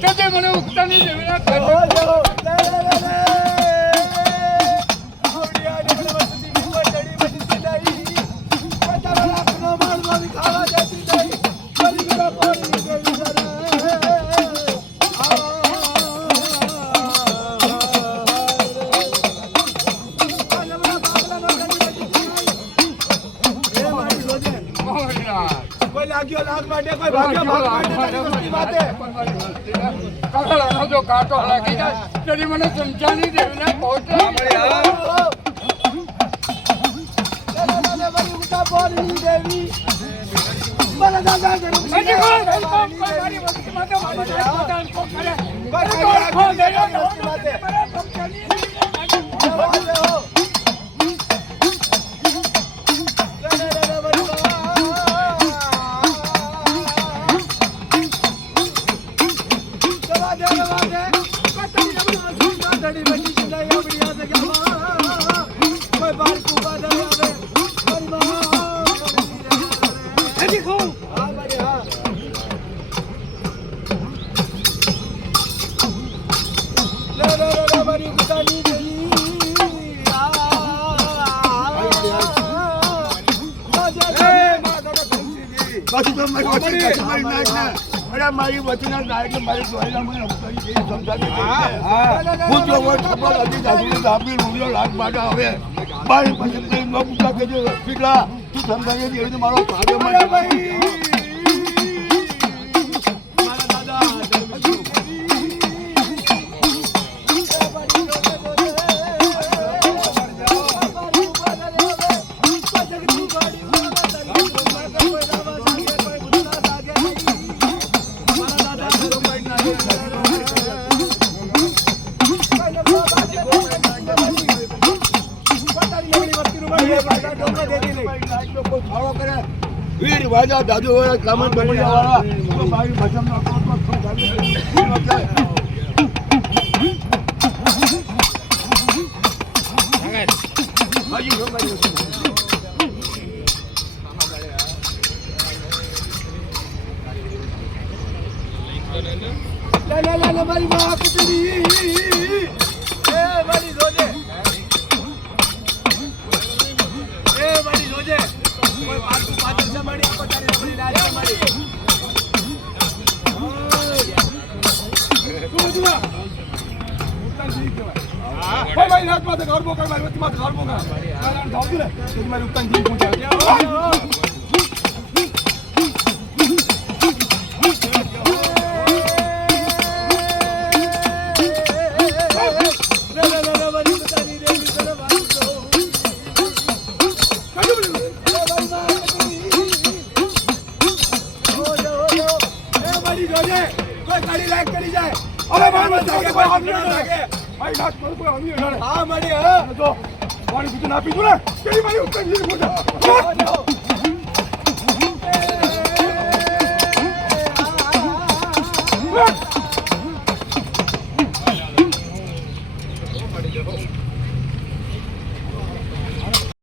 તે મને ઉગતાની દેવીના જો કાંટો લાગી જાય તેની મને સમજાની દેવીને પહોંચે મારી વચના નાયક મારી જોયેલા મને સમજાવી હું જો વોટ ખબર હતી દાદીને દાબી રૂપિયો લાખ માટે હવે મારી પછી ન પૂછા કે પીગલા તું સમજાવી દે મારો ભાગે મને ભાઈ મારા દાદા વીર વાજા દાદુ હોય કામન બમડિયા વાળા મારી ભજન નો મારી માં કુટડી એ મારી રોજે કોઈ પાછું પાછળ છે મારી પોતાની આપણી રાજ છે મારી ભાઈ નાક માં ઘર બોકા મારી વચ્ચે માં ઘર બોકા જાવ ને મારી ઉત્તન જી પૂછ્યા હા મારી હા પાણી બીજું ના પીધું ને મારી ઉત્તર